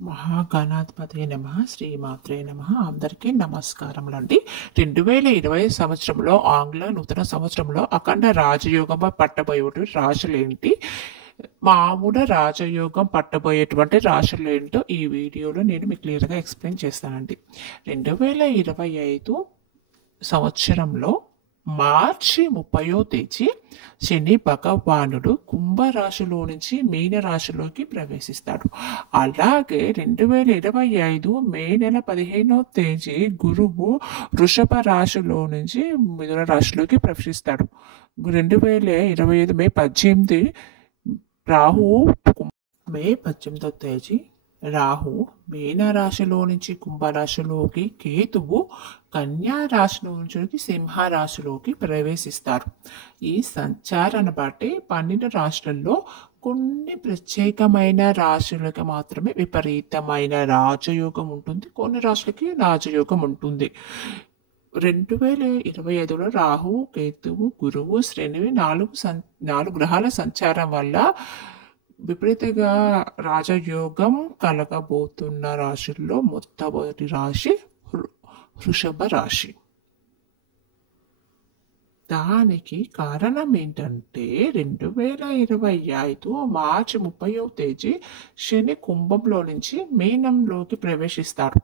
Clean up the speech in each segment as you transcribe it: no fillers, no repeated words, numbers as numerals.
మహాగణాధిపతయే నమః. శ్రీమాత్రే నమః. అందరికీ నమస్కారములండి. 2020 సంవత్సరంలో ఆంగ్ల నూతన సంవత్సరంలో అఖండ రాజయోగం పట్టబోయేటువంటి రాశులేంటి, మామూలు రాజయోగం పట్టబోయేటువంటి రాశులేంటో ఈ వీడియోలో నేను మీకు క్లియర్గా ఎక్స్ప్లెయిన్ చేస్తానండి. 2025 సంవత్సరంలో మార్చి 30వ తేదీ శని భగవానుడు కుంభరాశిలో నుంచి మీనరాశిలోకి ప్రవేశిస్తాడు. అలాగే 2025 మే నెల 15వ తేదీ గురువు వృషభ రాశిలో నుంచి మిథున రాశిలోకి ప్రవేశిస్తాడు. 2025 మే 18 రాహువు మే 18వ తేదీ రాహు మీనరాశిలో నుంచి కుంభరాశిలోకి, కేతువు కన్యా రాశిలో నుంచి సింహరాశిలోకి ప్రవేశిస్తారు. ఈ సంచారాన్ని బట్టి 12 రాశులలో కొన్ని ప్రత్యేకమైన రాశులకి మాత్రమే విపరీతమైన రాజయోగం ఉంటుంది, కొన్ని రాశులకి రాజయోగం ఉంటుంది. 2025లో రాహువు, కేతువు, గురువు, శని 4 గ్రహాల సంచారం వల్ల విపరీతంగా రాజయోగం కలగబోతున్న రాశుల్లో మొట్టమొదటి రాశి వృషభ రాశి. దానికి కారణం ఏంటంటే 2025 మార్చి 30వ తేదీ శని కుంభంలో నుంచి మీనంలోకి ప్రవేశిస్తారు.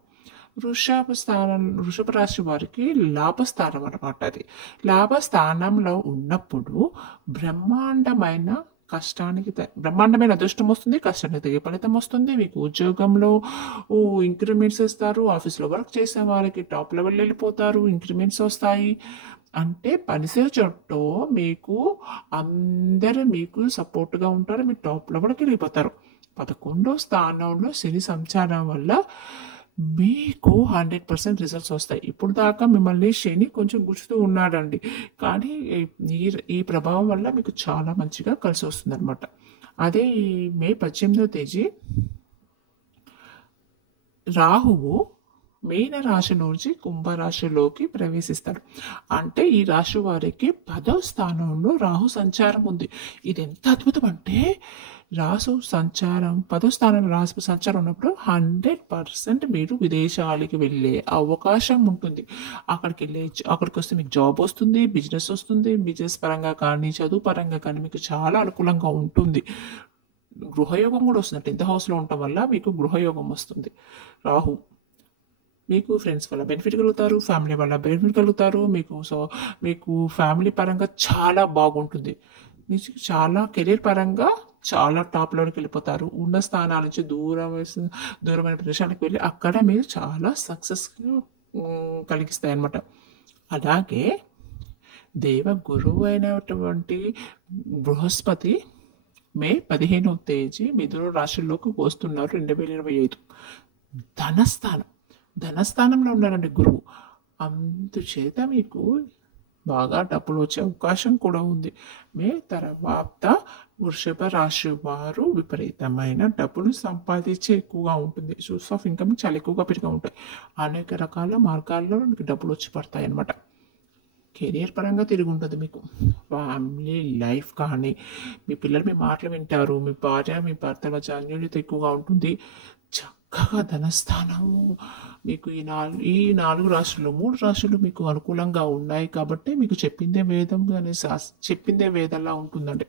వృషభ రాశి వారికి లాభస్థానం అన్నమాట. అది లాభస్థానంలో ఉన్నప్పుడు బ్రహ్మాండమైన అదృష్టం వస్తుంది, కష్టానికి తగిన ఫలితం వస్తుంది. మీకు ఉద్యోగంలో ఇంక్రిమెంట్స్ ఇస్తారు, ఆఫీస్లో వర్క్ చేసే వాళ్ళకి టాప్ లెవెల్ వెళ్ళిపోతారు, ఇంక్రిమెంట్స్ వస్తాయి. అంటే పనిచేసే చోట మీకు అందరూ మీకు సపోర్ట్గా ఉంటారు, మీరు టాప్ లెవెల్కి వెళ్ళిపోతారు. 11వ స్థానంలో శని సంచారం వల్ల మీకు 100% రిజల్ట్స్ వస్తాయి. ఇప్పుడు దాకా మిమ్మల్ని శని కొంచెం గుచ్చుతూ ఉన్నాడండి, కానీ ఈ ప్రభావం వల్ల మీకు చాలా మంచిగా కలిసి వస్తుంది అనమాట. అదే ఈ మే 18వ తేదీ రాహువు మీన రాశి నుంచి కుంభరాశిలోకి ప్రవేశిస్తాడు. అంటే ఈ రాశి వారికి 10వ స్థానంలో రాహు సంచారం ఉంది. ఇది ఎంత అద్భుతం అంటే, రాసు సంచారం 10వ స్థానంలో రాసు సంచారం ఉన్నప్పుడు 100% మీరు విదేశాలకి వెళ్ళే అవకాశం ఉంటుంది. అక్కడికి వస్తే మీకు జాబ్ వస్తుంది, బిజినెస్ వస్తుంది. బిజినెస్ పరంగా కానీ చదువు పరంగా కానీ మీకు చాలా అనుకూలంగా ఉంటుంది. గృహయోగం కూడా వస్తుంది. 10th హౌస్లో ఉండటం వల్ల మీకు గృహయోగం వస్తుంది. రాహు మీకు ఫ్రెండ్స్ వల్ల బెనిఫిట్ కలుగుతారు, ఫ్యామిలీ వల్ల బెనిఫిట్ కలుగుతారు. మీకు ఫ్యామిలీ పరంగా చాలా బాగుంటుంది. మీకు చాలా కెరీర్ పరంగా చాలా టాప్ లెవెల్కి వెళ్ళిపోతారు. ఉన్న స్థానాల నుంచి దూరమైన ప్రదేశాలకు వెళ్ళి అక్కడ మీరు చాలా సక్సెస్ కలిగిస్తాయి అన్నమాట. అలాగే దేవ గురువు అయినటువంటి బృహస్పతి మే 15వ తేదీ మిథున రాశిలోకి వస్తున్నారు. 2025 ధనస్థానంలో ఉన్నారండి గురువు. అందుచేత మీకు బాగా డబ్బులు వచ్చే అవకాశం కూడా ఉంది. మే తర్వాత వృషభ రాశి వారు విపరీతమైన డబ్బులు సంపాదించే ఎక్కువగా ఉంటుంది. సోర్స్ ఆఫ్ ఇన్కమ్ చాలా ఎక్కువగా పెరిగా ఉంటాయి. అనేక రకాల మార్గాల్లో మీకు డబ్బులు వచ్చి పడతాయి అన్నమాట. కెరియర్ పరంగా తిరిగి ఉంటుంది. మీకు ఫ్యామిలీ లైఫ్ కానీ, మీ పిల్లలు మీ మాటలు వింటారు, మీ భార్య మీ భర్త మధ్య అన్యోన్యత ఎక్కువగా ఉంటుంది. చక్కగా ధనస్థానము మీకు ఈ 4 రాశులు 3 రాశులు మీకు అనుకూలంగా ఉన్నాయి కాబట్టి మీకు చెప్పిందే వేదంలా ఉంటుందండి.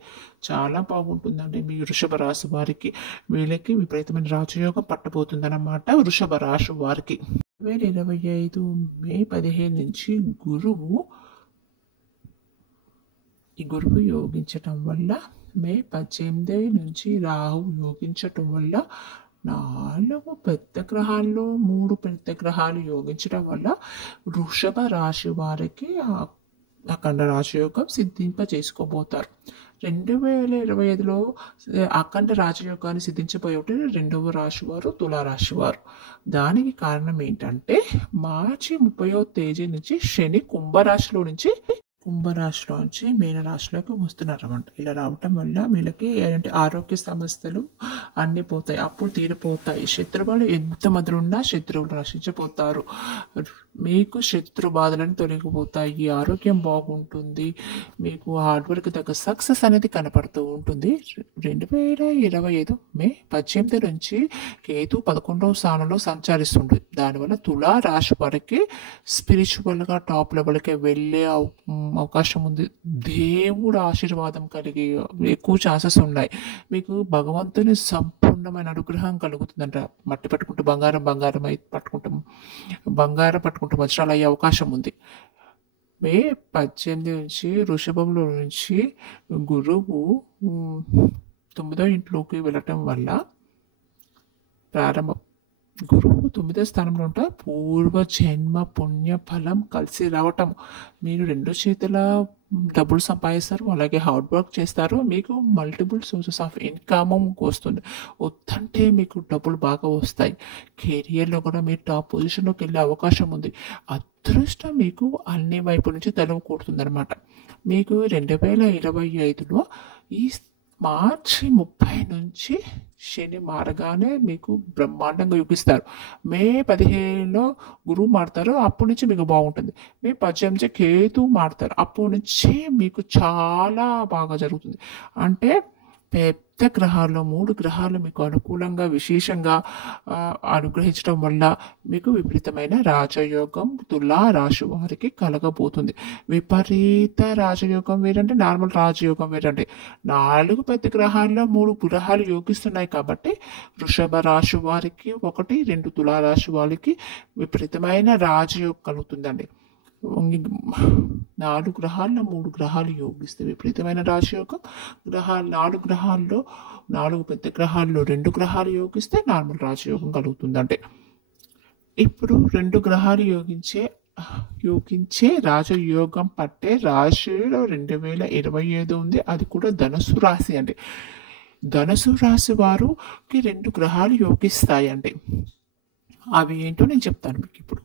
చాలా బాగుంటుందండి. మీ వృషభ రాశి వారికి వీళ్ళకి విపరీతమైన రాజయోగం పట్టబోతుందన్నమాట. వృషభ రాశి వారికి 2025 మే 15 నుంచి ఈ గురువు యోగించటం వల్ల, మే 18 నుంచి రాహు యోగించటం వల్ల 4 పెద్ద గ్రహాల్లో 3 పెద్ద గ్రహాలు యోగించడం వల్ల వృషభ రాశి వారికి అఖండ రాజయోగం సిద్ధింపజేసుకోబోతారు. 2025లో అఖండ రాజయోగాన్ని సిద్ధించబోయే 2వ రాశి వారు తులారాశి వారు. దానికి కారణం ఏంటంటే మార్చి 30వ తేదీ నుంచి శని కుంభరాశిలో నుంచి కుంభరాశిలోంచి మీనరాశిలోకి వస్తున్నారన్నమాట. ఇలా రావటం వల్ల వీళ్ళకి ఏంటంటే ఆరోగ్య సమస్యలు అన్నీ పోతాయి, అప్పుడు తీరిపోతాయి. శత్రువులు ఎంతమంది ఉన్నా శత్రువులు నశించిపోతారు. మీకు శత్రు బాధలను తొలగిపోతాయి, ఆరోగ్యం బాగుంటుంది, మీకు హార్డ్ వర్క్ తగ్గ సక్సెస్ అనేది కనపడుతూ ఉంటుంది. 2025 మే 18 నుంచి కేతు 11వ స్థానంలో సంచరిస్తుంది. దానివల్ల తులా రాశి వారికి స్పిరిచువల్గా టాప్ లెవెల్కి వెళ్ళే అవకాశం ఉంది. దేవుడు ఆశీర్వాదం కలిగి ఎక్కువ ఛాన్సెస్ ఉన్నాయి. మీకు భగవంతుని సంపూర్ణమైన అనుగ్రహం కలుగుతుందంట. మట్టి పట్టుకుంటూ బంగారం అయి పట్టుకుంటూ వజ్రాలు అయ్యే అవకాశం ఉంది. మే 18 నుంచి వృషభంలో నుంచి గురువు 9వ ఇంట్లోకి వెళ్ళటం వల్ల ప్రారంభం. గురువు 9వ స్థానంలో ఉంటే పూర్వ జన్మ పుణ్య ఫలం కలిసి రావటం. మీరు 2 చేతుల డబ్బులు సంపాదిస్తారు, అలాగే హార్డ్ వర్క్ చేస్తారు, మీకు మల్టిపుల్ సోర్సెస్ ఆఫ్ ఇన్కమ్ వస్తుంది. వద్దంటే మీకు డబ్బులు బాగా వస్తాయి. కెరియర్లో కూడా మీరు టాప్ పొజిషన్లోకి వెళ్ళే అవకాశం ఉంది. అదృష్టం మీకు అన్ని వైపు నుంచి తలుపు కొడుతుంది అనమాట. మీకు 2025లో ఈ మార్చి 30 నుంచి శని మారగానే మీకు బ్రహ్మాండంగా యుగిస్తారు. మే 15లో గురువు మారుతారు, అప్పటి నుంచి మీకు బాగుంటుంది. మే 18 కేతు మారుతారు, అప్పటి నుంచి మీకు చాలా బాగా జరుగుతుంది. అంటే పెద్ద గ్రహాల్లో 3 గ్రహాలు మీకు అనుకూలంగా విశేషంగా అనుగ్రహించడం వల్ల మీకు విపరీతమైన రాజయోగం తులా రాశి వారికి కలగబోతుంది. విపరీత రాజయోగం వేరంటే, నార్మల్ రాజయోగం వేరంటే. 4 పెద్ద గ్రహాల్లో 3 గ్రహాలు యోగిస్తున్నాయి కాబట్టి వృషభ రాశి వారికి 1, 2 తులా రాశి వారికి విపరీతమైన రాజయోగం కలుగుతుందండి. 4 గ్రహాల్లో 3 గ్రహాలు యోగిస్తే విపరీతమైన రాశియోగం. 4 గ్రహాల్లో 4 పెద్ద గ్రహాల్లో 2 గ్రహాలు యోగిస్తే నార్మల్ రాజయోగం కలుగుతుందంటే. ఇప్పుడు 2 గ్రహాలు యోగించే రాజయోగం పట్టే రాశిలో 2025 ఉంది. అది కూడా ధనుసు రాశి అండి. ధనుసు రాశి వారికి 2 గ్రహాలు యోగిస్తాయండి. అవి ఏంటో నేను చెప్తాను మీకు ఇప్పుడు.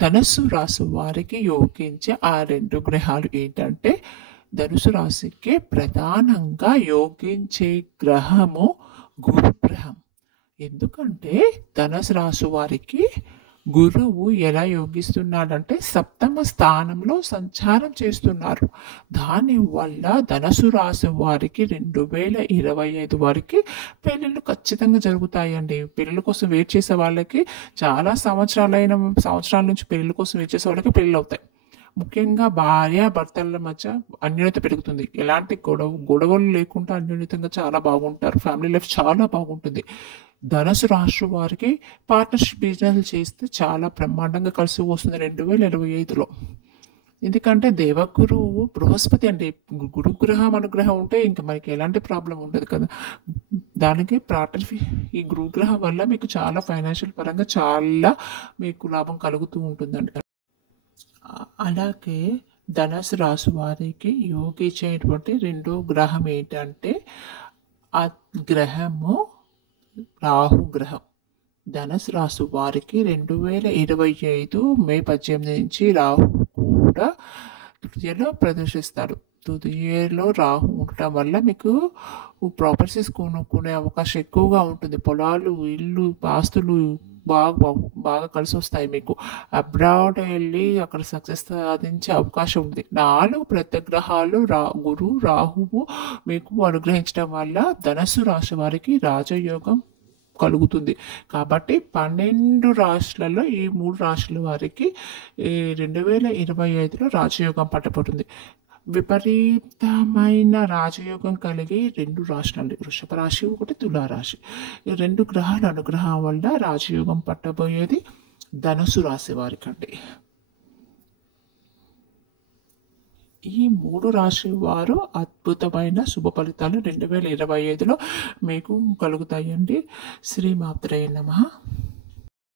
ధనుసు రాశి వారికి యోగించే ఆ 2 గ్రహాలు ఏంటంటే, ధనుసు రాశికి ప్రధానంగా యోగించే గ్రహము గురుగ్రహం. ఎందుకంటే ధనుసు రాశి వారికి గురువు ఎలా యోగిస్తున్నాడంటే 7వ స్థానంలో సంచారం చేస్తున్నారు. దానివల్ల ధనుసు రాశి వారికి 2025 వరకు పెళ్ళిళ్ళు ఖచ్చితంగా జరుగుతాయండి. పెళ్ళిళ్ళ కోసం వెయిట్ చేసే వాళ్ళకి, చాలా సంవత్సరాల నుంచి పెళ్ళిళ్ళ కోసం వెయిట్ చేసే వాళ్ళకి పెళ్ళిళ్ళు అవుతాయి. ముఖ్యంగా భార్య భర్తల మధ్య అన్యోన్యత పెరుగుతుంది. ఎలాంటి గొడవలు లేకుండా అన్యోన్యతంగా చాలా బాగుంటారు. ఫ్యామిలీ లైఫ్ చాలా బాగుంటుంది. ధనుసు రాశి వారికి పార్ట్నర్షిప్ బిజినెస్ చేస్తే చాలా బ్రహ్మాండంగా కలిసి వస్తుంది 2025లో. ఎందుకంటే దేవగురువు బృహస్పతి అండి. గురుగ్రహం అనుగ్రహం ఉంటే ఇంకా మనకి ఎలాంటి ప్రాబ్లం ఉండదు కదా. దానికి ఈ గురుగ్రహం వల్ల మీకు చాలా ఫైనాన్షియల్ పరంగా చాలా మీకు లాభం కలుగుతూ ఉంటుందండి. అలాగే ధనుసు రాశి వారికి యోగించేటువంటి 2వ గ్రహం ఏంటంటే, ఆ గ్రహము రాహు గ్రహం. ధనుసు రాశి వారికి 2025 మే 18 నుంచి రాహు కూడా తృతీయలో ప్రదర్శిస్తాడు. తృతీయలో రాహు ఉండటం వల్ల మీకు ప్రాపర్టీస్ కొనుక్కునే అవకాశం ఎక్కువగా ఉంటుంది. పొలాలు, ఇల్లు, ఆస్తులు బాగా కలిసి వస్తాయి. మీకు అబ్రాడ్ వెళ్ళి అక్కడ సక్సెస్ సాధించే అవకాశం ఉంది. 4 పెద్ద గ్రహాలు గురు రాహువు మీకు అనుగ్రహించడం వల్ల ధనుసు రాశి వారికి రాజయోగం కలుగుతుంది. కాబట్టి 12 రాశులలో ఈ 3 రాశుల వారికి 2025లో రాజయోగం పట్టబడుతుంది. విపరీతమైన రాజయోగం కలిగి 2 రాశులు, వృషభ రాశి, 1 తులారాశి, 2 గ్రహాల అనుగ్రహం వల్ల రాజయోగం పట్టబోయేది ధనుసు రాశి వారికి అండి. ఈ 3 రాశి వారు అద్భుతమైన శుభ ఫలితాలు 2025లో మీకు కలుగుతాయండి. శ్రీమాత్రే నమః.